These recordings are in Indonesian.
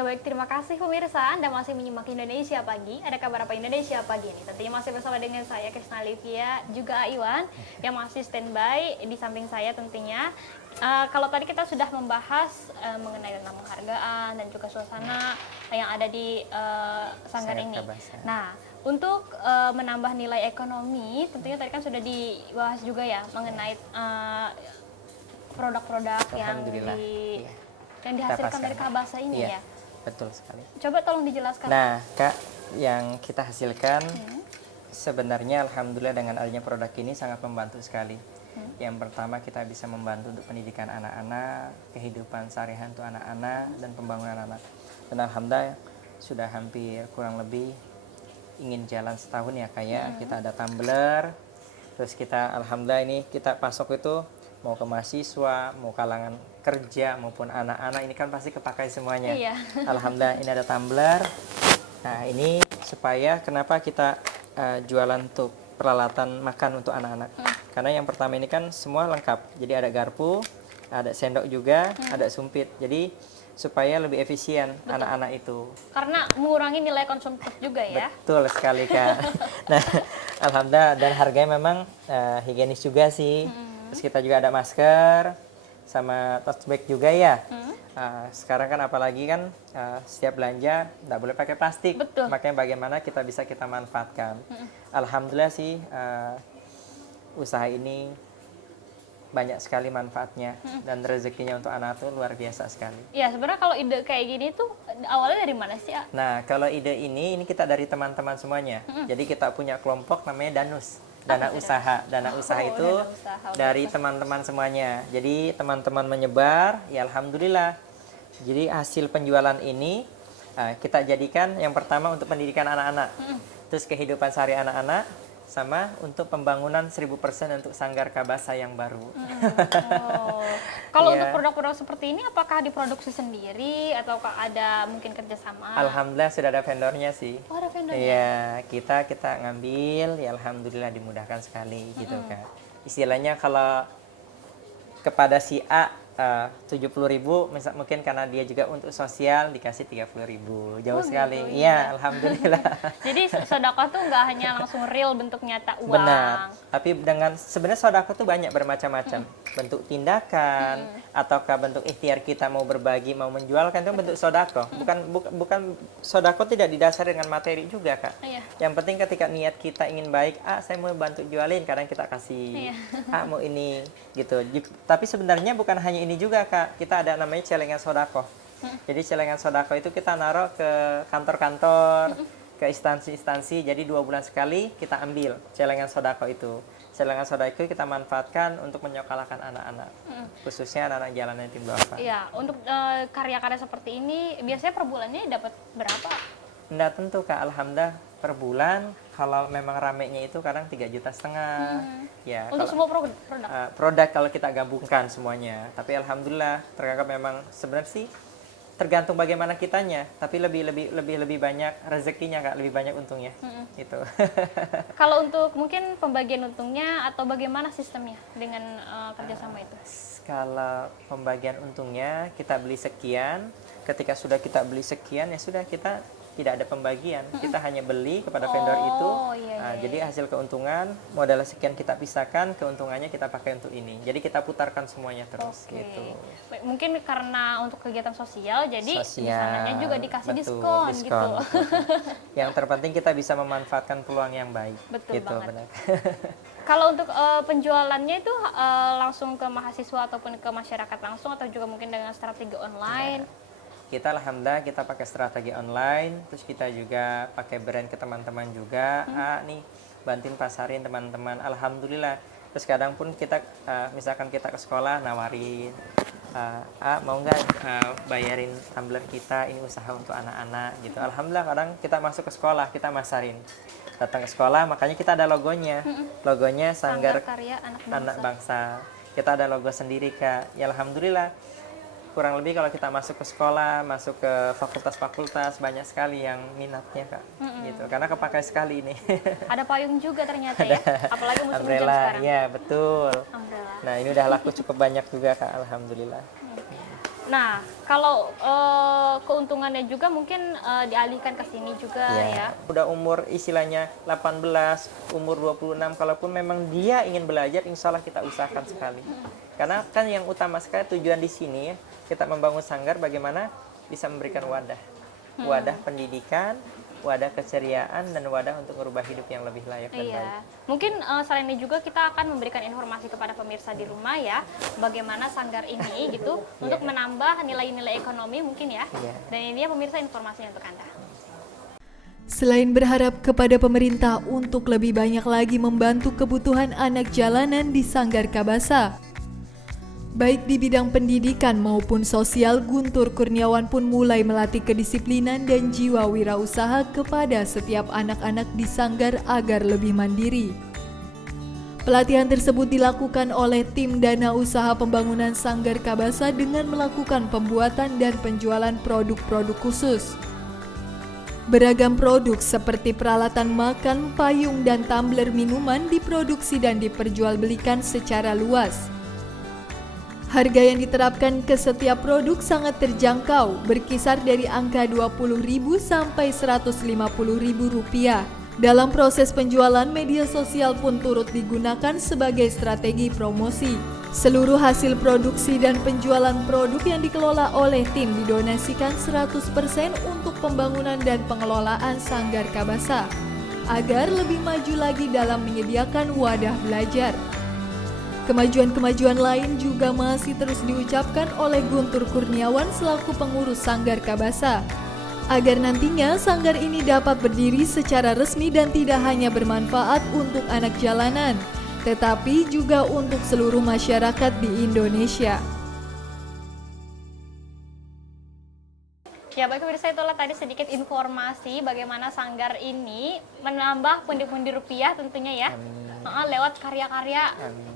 Ya baik, terima kasih pemirsa. Anda masih menyimak Indonesia Pagi. Ada kabar apa Indonesia Pagi ini? Tentunya masih bersama dengan saya, Krisna Livia, juga Aiwan, yang masih standby di samping saya tentunya. Kalau tadi kita sudah membahas mengenai tentang penghargaan dan juga suasana yang ada di sanggar ini. Nah, untuk menambah nilai ekonomi, tentunya tadi kan sudah dibahas juga ya mengenai produk-produk yang dihasilkan dari Kabasa ini ya. Betul sekali. Coba tolong dijelaskan. Nah, Kak, yang kita hasilkan sebenarnya alhamdulillah dengan adanya produk ini sangat membantu sekali. Yang pertama kita bisa membantu untuk pendidikan anak-anak, kehidupan sehari-hari untuk anak-anak, dan pembangunan anak. Dan alhamdulillah sudah hampir kurang lebih ingin jalan setahun ya kayak kita ada tumbler. Terus kita alhamdulillah ini kita pasok itu mau ke mahasiswa, mau kalangan kerja maupun anak-anak, ini kan pasti kepakai semuanya. Iya. Alhamdulillah ini ada tumbler. Nah ini supaya kenapa kita jualan untuk peralatan makan untuk anak-anak. Karena yang pertama ini kan semua lengkap. Jadi ada garpu, ada sendok juga, ada sumpit. Jadi supaya lebih efisien anak-anak itu. Karena mengurangi nilai konsumtif juga ya. Betul sekali Kak. Nah alhamdulillah dan harganya memang higienis juga sih. Terus kita juga ada masker sama tote bag juga ya. Sekarang kan apalagi kan setiap belanja nggak boleh pakai plastik. Betul. Makanya bagaimana kita bisa kita manfaatkan. Alhamdulillah sih usaha ini banyak sekali manfaatnya dan rezekinya untuk anak itu luar biasa sekali. Ya sebenarnya kalau ide kayak gini tuh awalnya dari mana sih? Nah kalau ide ini kita dari teman-teman semuanya. Jadi kita punya kelompok namanya Danus. Dana usaha itu dari teman-teman semuanya. Jadi teman-teman menyebar, ya alhamdulillah. Jadi hasil penjualan ini kita jadikan yang pertama untuk pendidikan anak-anak, terus kehidupan sehari anak-anak, sama untuk pembangunan 1000% untuk sanggar Kabasa yang baru. Kalau untuk produk-produk seperti ini, apakah diproduksi sendiri atau ada mungkin kerjasama? Alhamdulillah sudah ada vendornya sih. Oh, ada vendornya. Iya, kita ngambil, ya alhamdulillah dimudahkan sekali gitu kan. Istilahnya kalau kepada si A 70.000, mungkin karena dia juga untuk sosial dikasih 30.000, jauh sekali. Gitu, iya, alhamdulillah. Jadi sedekah tuh nggak hanya langsung real bentuk nyata uang. Benar. Tapi dengan sebenarnya sedekah tuh banyak bermacam-macam. Bentuk tindakan ataukah bentuk ikhtiar kita mau berbagi, mau menjualkan itu bentuk sedekah. Bukan sedekah tidak didasari dengan materi juga, Kak. Iya. Yang penting ketika niat kita ingin baik, saya mau bantu jualin, kadang kita kasih. Mau ini gitu. Tapi sebenarnya bukan hanya ini juga Kak, kita ada namanya celengan sodako. Jadi celengan sodako itu kita naruh ke kantor-kantor, ke instansi-instansi. Jadi 2 bulan sekali kita ambil celengan sodako itu. Celengan sodako kita manfaatkan untuk menyekolahkan anak-anak, khususnya anak-anak jalanan tim duafa. Iya, untuk karya-karya seperti ini biasanya per bulannya dapat berapa? Nggak tentu Kak, alhamdulillah per bulan. Kalau memang ramenya itu kadang 3,5 juta. Ya, untuk semua produk? Produk kalau kita gabungkan semuanya. Tapi alhamdulillah terkadang memang sebenarnya sih tergantung bagaimana kitanya. Tapi lebih banyak rezekinya Kak, lebih banyak untungnya. Itu. Kalau untuk mungkin pembagian untungnya atau bagaimana sistemnya dengan kerjasama itu? Kalau pembagian untungnya kita beli sekian. Ketika sudah kita beli sekian ya sudah kita tidak ada pembagian, kita hanya beli kepada vendor itu. Jadi hasil keuntungan modal sekian kita pisahkan, keuntungannya kita pakai untuk ini. Jadi kita putarkan semuanya terus gitu. Mungkin karena untuk kegiatan sosial, jadi misalnya juga dikasih diskon gitu. Betul. Yang terpenting kita bisa memanfaatkan peluang yang baik. Betul gitu, banget. Kalau untuk penjualannya itu langsung ke mahasiswa ataupun ke masyarakat langsung atau juga mungkin dengan strategi online? Kita alhamdulillah kita pakai strategi online, terus kita juga pakai brand ke teman-teman juga. Nih bantuin pasarin teman-teman, alhamdulillah. Terus kadang pun kita misalkan kita ke sekolah nawarin, mau nggak bayarin tumbler kita, ini usaha untuk anak-anak gitu. Alhamdulillah kadang kita masuk ke sekolah kita masarin, datang ke sekolah, makanya kita ada logonya, Sanggar Karya Anak Bangsa. Kita ada logo sendiri Kak. Ya alhamdulillah. Kurang lebih kalau kita masuk ke sekolah, masuk ke fakultas-fakultas, banyak sekali yang minatnya Kak. Gitu. Karena kepakai sekali ini. Ada payung juga ternyata ya, apalagi musim hujan sekarang. Iya betul. Umbrella. Nah ini udah laku cukup banyak juga Kak, alhamdulillah. Nah, kalau keuntungannya juga mungkin dialihkan ke sini juga ya. Udah umur istilahnya 18, umur 26, kalaupun memang dia ingin belajar, insya Allah kita usahakan sekali. Karena kan yang utama sekali tujuan di sini, kita membangun sanggar bagaimana bisa memberikan wadah. Wadah pendidikan, wadah keceriaan, dan wadah untuk merubah hidup yang lebih layak dan baik. Mungkin selain ini juga kita akan memberikan informasi kepada pemirsa di rumah ya, bagaimana sanggar ini gitu untuk menambah nilai-nilai ekonomi mungkin ya. Dan ini ya pemirsa informasinya untuk Anda. Selain berharap kepada pemerintah untuk lebih banyak lagi membantu kebutuhan anak jalanan di Sanggar Kabasa, baik di bidang pendidikan maupun sosial, Guntur Kurniawan pun mulai melatih kedisiplinan dan jiwa wirausaha kepada setiap anak-anak di Sanggar agar lebih mandiri. Pelatihan tersebut dilakukan oleh tim Dana Usaha Pembangunan Sanggar Kabasa dengan melakukan pembuatan dan penjualan produk-produk khusus. Beragam produk seperti peralatan makan, payung, dan tumbler minuman diproduksi dan diperjualbelikan secara luas. Harga yang diterapkan ke setiap produk sangat terjangkau, berkisar dari angka Rp20.000 sampai Rp150.000. Dalam proses penjualan, media sosial pun turut digunakan sebagai strategi promosi. Seluruh hasil produksi dan penjualan produk yang dikelola oleh tim didonasikan 100% untuk pembangunan dan pengelolaan Sanggar Kabasa, agar lebih maju lagi dalam menyediakan wadah belajar. Kemajuan-kemajuan lain juga masih terus diucapkan oleh Guntur Kurniawan selaku pengurus Sanggar Kabasa, agar nantinya sanggar ini dapat berdiri secara resmi dan tidak hanya bermanfaat untuk anak jalanan, tetapi juga untuk seluruh masyarakat di Indonesia. Ya baik pemirsa, itulah tadi sedikit informasi bagaimana sanggar ini menambah pundi-pundi rupiah tentunya ya. Lewat karya-karya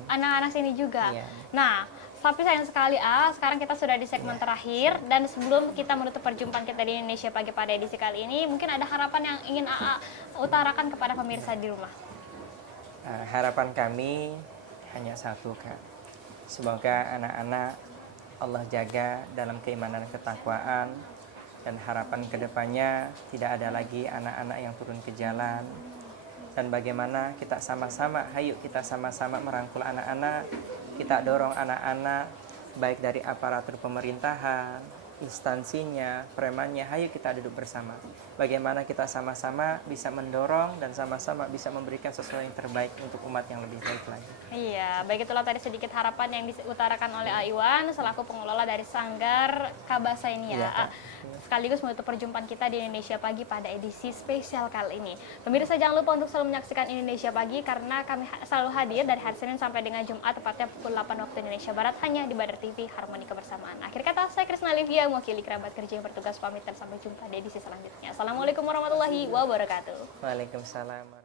anak-anak sini juga. Nah, tapi sayang sekali sekarang kita sudah di segmen terakhir, dan sebelum kita menutup perjumpaan kita di Indonesia Pagi pada edisi kali ini, mungkin ada harapan yang ingin utarakan kepada pemirsa di rumah. Harapan kami hanya satu, Kak. Semoga anak-anak Allah jaga dalam keimanan dan ketakwaan, dan harapan kedepannya tidak ada lagi anak-anak yang turun ke jalan. Dan bagaimana kita sama-sama, ayo kita sama-sama merangkul anak-anak, kita dorong anak-anak, baik dari aparatur pemerintahan, instansinya, premannya, ayo kita duduk bersama. Bagaimana kita sama-sama bisa mendorong dan sama-sama bisa memberikan sesuatu yang terbaik untuk umat yang lebih baik lagi. Iya, baik, itulah tadi sedikit harapan yang diutarakan oleh Aiwan selaku pengelola dari Sanggar Kabasa ini ya. Sekaligus menutup perjumpaan kita di Indonesia Pagi pada edisi spesial kali ini. Pemirsa jangan lupa untuk selalu menyaksikan Indonesia Pagi, karena kami selalu hadir dari hari Senin sampai dengan Jumat tepatnya pukul 8 waktu Indonesia Barat hanya di Badar TV, Harmoni Kebersamaan. Akhir kata, saya Krisna Livia, mewakili kerabat kerja yang bertugas pamit dan sampai jumpa di edisi selanjutnya. Assalamualaikum warahmatullahi wabarakatuh. Waalaikumsalam.